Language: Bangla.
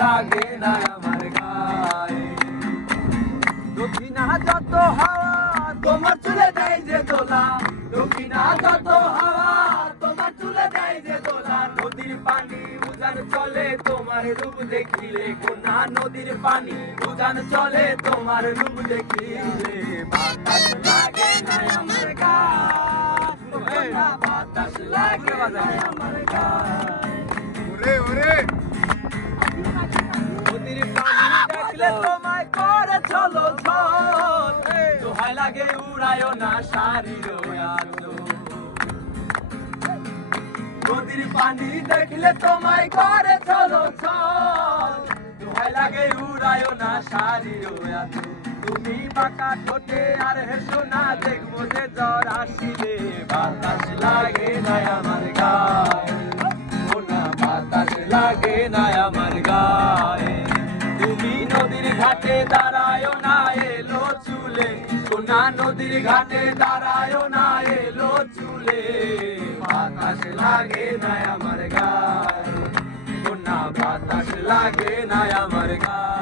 লাগে না আমার গায়ে। দক্ষিণা যত হাওয়া তোমার চুলে দেয় যে দোলা, দক্ষিণা যত হাওয়া তোমার চুলে দেয় যে দোলা। নদীর পানি উজান চলে তোমার রূপ দেখিলে, কোনা নদীর পানি উজান চলে তোমার রূপ দেখিলে। বাতাস লাগে না আমার গায়ে, বাতাস লাগে না আমার গায়ে। নদীর পানি দেখলে তোমায় করে চলো ঝড়, দোহাই লাগে উড়ায় না শাড়ির আলো। নদীর পানি দেখলে তোমায় করে চলো ঝড়, দোহাই লাগে উড়ায় না শাড়ির আলো। তুমি বাঁকা ঠোঁটে আর হেসো না, দেখবো যে জ্বর আসিলে। বাতাস লাগে না আমার গায়ে, কোনা বাতাস লাগে না আমার গায়ে। তুমি নদীর ঘাটে দাঁড়ায় না এলো চুলে, কোনা নদীর ঘাটে দাঁড়ায় না এলো চুলে। বাতাস লাগে না আমার গায়ে, কোনা বাতাস লাগে না আমার গায়ে।